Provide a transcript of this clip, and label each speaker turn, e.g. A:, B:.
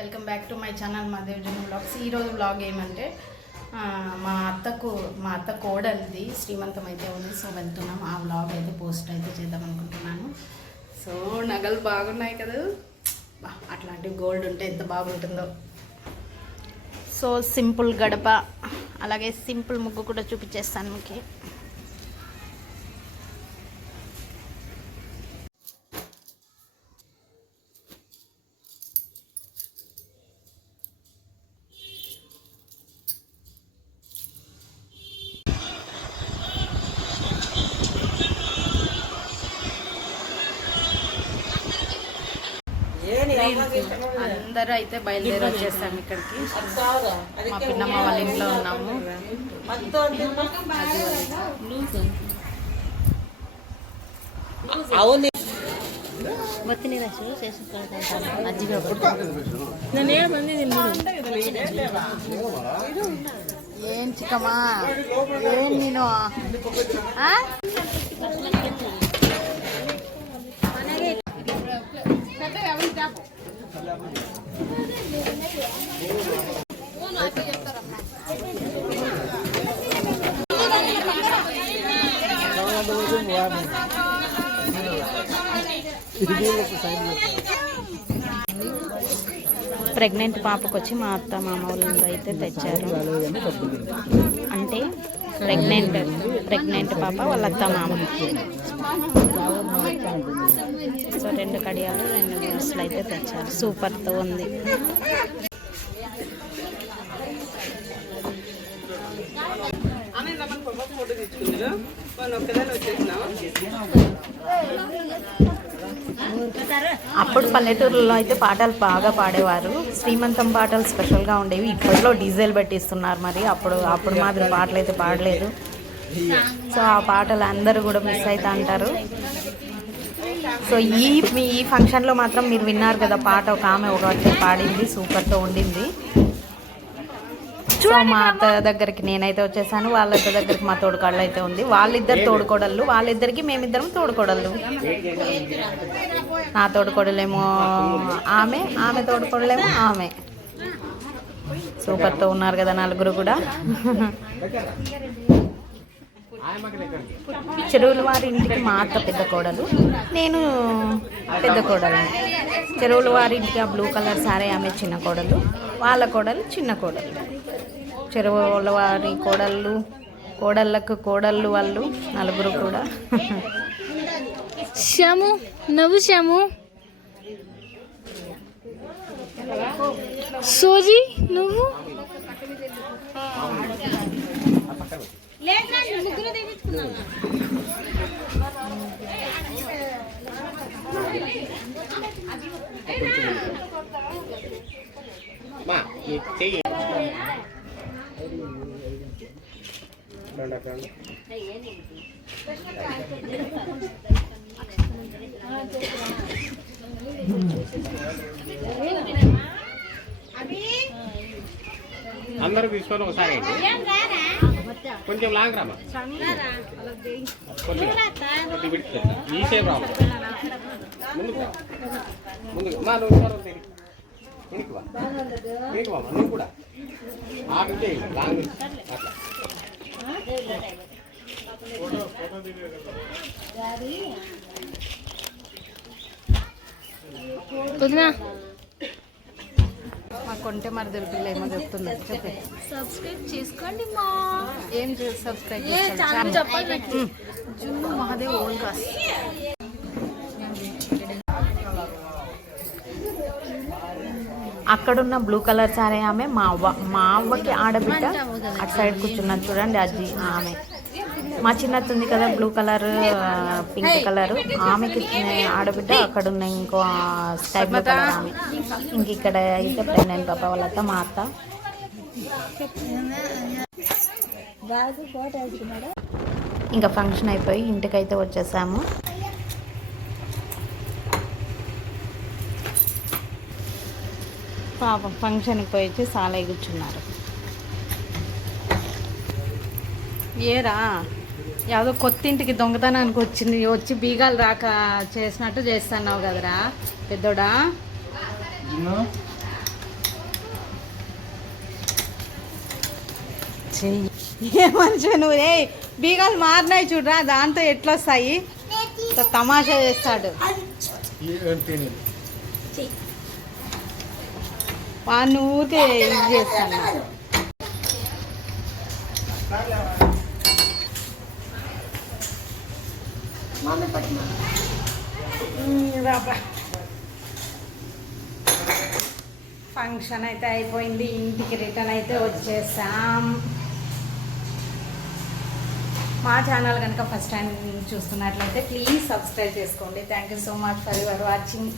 A: Welcome back to my channel మా దేవజన blogs ఈరోజు బ్లాగ్ ఏమంటే మా అత్తకు మా అత్త కోడలిది శ్రీమంతం అయితే ఉంది సో వెళ్తున్నాం. ఆ బ్లాగ్ అయితే పోస్ట్ అయితే చేద్దాం అనుకుంటున్నాను. సో నగలు బాగున్నాయి కదా. అట్లాంటివి అట్లాంటి గోల్డ్ ఉంటే ఎంత బాగుంటుందో. సో సింపుల్ గడప అలాగే సింపుల్ ముగ్గు కూడా చూపించేస్తాను మీకు. అందరూ అయితే బయలుదేరి వచ్చేసాము ఇక్కడికి. మా పిన్నమ్మ వాళ్ళ ఇంట్లో ఉన్నాము.
B: అవును.
A: ఏం చిక్కమా ఏం నేను ఆ? ప్రెగ్నెంట్ పాపకు వచ్చి మా అత్త మామ వాళ్ళు అయితే తెచ్చారు. అంటే ప్రెగ్నెంట్ ప్రెగ్నెంట్ పాప వాళ్ళ అత్త మామ. సో రెండు కడియాలు రెండు గ్లాసులు అయితే తెచ్చారు. సూపర్తో ఉంది.
B: ఒక్కదాన్ని వచ్చేసినాం
A: అప్పుడు పల్లెటూరులో అయితే పాటలు బాగా పాడేవారు. శ్రీమంతం పాటలు స్పెషల్గా ఉండేవి. ఇప్పట్లో డీజిల్ పెట్టిస్తున్నారు మరి. అప్పుడు అప్పుడు మాదిరి పాటలు అయితే పాడలేదు. సో ఆ పాటలు అందరూ కూడా మిస్ అవుతా అంటారు. సో ఈ మీ ఈ ఫంక్షన్లో మాత్రం మీరు విన్నారు కదా పాట ఒక ఆమె ఒకటి పాడింది సూపర్తో ఉండింది. సో మా అత్త దగ్గరికి నేనైతే వచ్చేసాను వాళ్ళ అత్త దగ్గరికి మా తోడుకోడలు అయితే ఉంది. వాళ్ళిద్దరు తోడుకోడళ్ళు వాళ్ళిద్దరికి మేమిద్దరం తోడుకోడళ్ళు. నా తోడుకోడలేమో ఆమె ఆమె తోడుకోడలేమో ఆమె. సూపర్తో ఉన్నారు కదా నలుగురు కూడా. చెరువుల వారి ఇంటికి మా అత్త పెద్ద కోడలు. నేను పెద్ద కోడలు. చెరువుల వారి ఇంటికి ఆ బ్లూ కలర్ సారీ ఆమె చిన్న కోడలు. వాళ్ళ కోడలు చిన్న కోడలు. చెరువుల వారి కోడళ్ళు కోడళ్ళకు కోడళ్ళు వాళ్ళు నలుగురు కూడా.
C: శ్యాము నవ్వు శ్యాము. సోజీ నువ్వు?
B: మా రండి అక్కడ అందరూ తీసుకొని ఒకసారి కొంచెం లాంగ్ రామా? ఈ సేపు రామా? ముందుకు రా. ముందుకు. మా నువ్వు దూరం తిరిగి. వెనక్కి వా. నువ్వు కూడా. ఆగితే లాంగ్. అట్లా.
C: వదినా.
A: మా కొంటె మరదలు పిల్ల ఏమో చెప్తున్నారు చెప్పే.
C: సబ్స్క్రైబ్ చేసుకోండి మా.
A: ఏం సబ్స్క్రైబ్ చేస్తాను జున్ను మహాదేవ్ ఓల్డ్ కాస్ అక్కడున్న బ్లూ కలర్ సారీ ఆమె మా అవ్వ మా అవ్వకి ఆడబిడ్డ అటు సైడ్ కూర్చున్నది చూడండి అది ఆమె. మా చిన్నది ఉంది కదా బ్లూ కలర్ పింక్ కలర్ ఆమెకి ఆడబిడ్డ అక్కడ ఉన్న ఇంకో స్కై బ్లూ కలర్ ఆమె. ఇంక ఇక్కడ అయితే ప్రెగ్నెంట్ పాప వాళ్ళతో మా అత్త. ఇంకా ఫంక్షన్ అయిపోయి ఇంటికైతే వచ్చేసాము. పాప ఫంక్షన్కి పోయి వచ్చి సాలై కూర్చున్నారు. ఏరా? ఏదో కొత్త ఇంటికి దొంగతనానికి వచ్చింది వచ్చి బీగాలు రాక చేసినట్టు చేస్తున్నావు కదరా పెద్దోడా? ఏ మనిషి నువ్వే? బీగాలు మారినాయి చూడరా దాంతో ఎట్లొస్తాయి? తమాషా చేస్తాడు. వాడిని ఊరికే ఇది చేస్తాను. ఫంక్షన్ అయితే అయిపోయింది ఇంటికి రిటర్న్ అయితే వచ్చేసాం. మా ఛానల్ కనుక ఫస్ట్ టైం చూస్తున్నట్లయితే ప్లీజ్ సబ్స్క్రైబ్ చేసుకోండి. Thank you so much for your watching